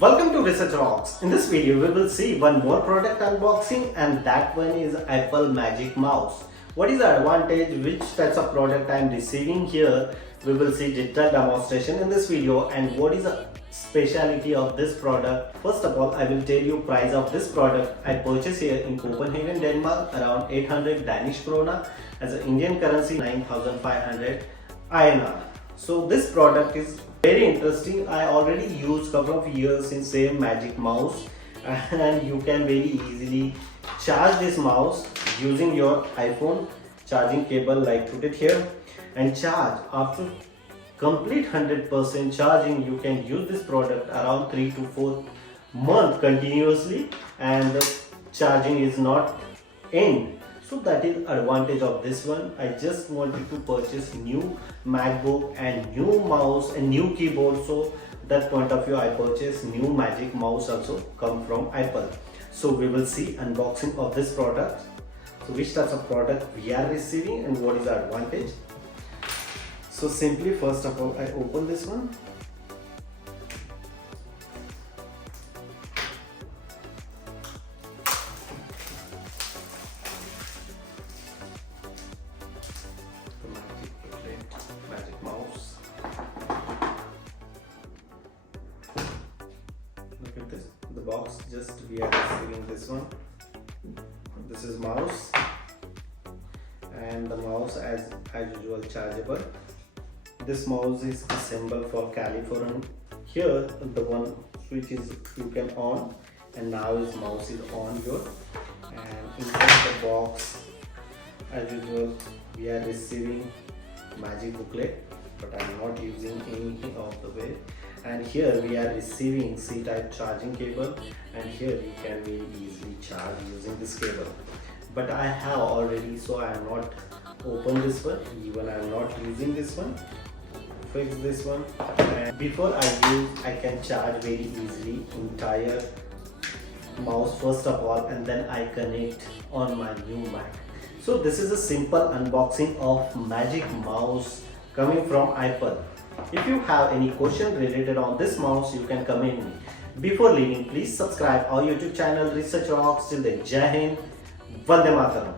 Welcome to Research Rocks. In this video, we will see one more product unboxing, and that one is Apple Magic Mouse. What is the advantage, which types of product I am receiving here? We will see detailed demonstration in this video, and what is the speciality of this product. First of all, I will tell you price of this product. I purchased here in Copenhagen, Denmark, around 800 Danish krona, as an Indian currency 9,500 INR. So this product is very interesting. I already used couple of years in same Magic Mouse, and you can very easily charge this mouse using your iPhone charging cable, like put it here and charge. After complete 100% charging, you can use this product around 3 to 4 months continuously, and the charging is not end. So that is advantage of this one. I just wanted to purchase new MacBook and new mouse and new keyboard, so that point of view I purchased new Magic Mouse also come from Apple. So we will see unboxing of this product. So which types of product we are receiving and what is the advantage. So simply, first of all, I open this one. Magic Mouse. Look at this, the box. Just we are receiving this one. This is mouse, and the mouse as usual chargeable. This mouse is assembled for California. Here the one switch is you can on, and now is mouse is on your, and inside the box as usual we are receiving magic booklet, but I am not using any of the way. And here we are receiving C-type charging cable, and here you can very easily charge using this cable. But I have already, so I am not open this one, even I am not using this one. Fix this one, and before I can charge very easily entire mouse first of all, and then I connect on my new Mac. So this is a simple unboxing of Magic Mouse coming from Apple. If you have any question related on this mouse, you can comment me. Before leaving, please subscribe our YouTube channel Research Rocks. Till then, Jai Hind, Vande Mataram.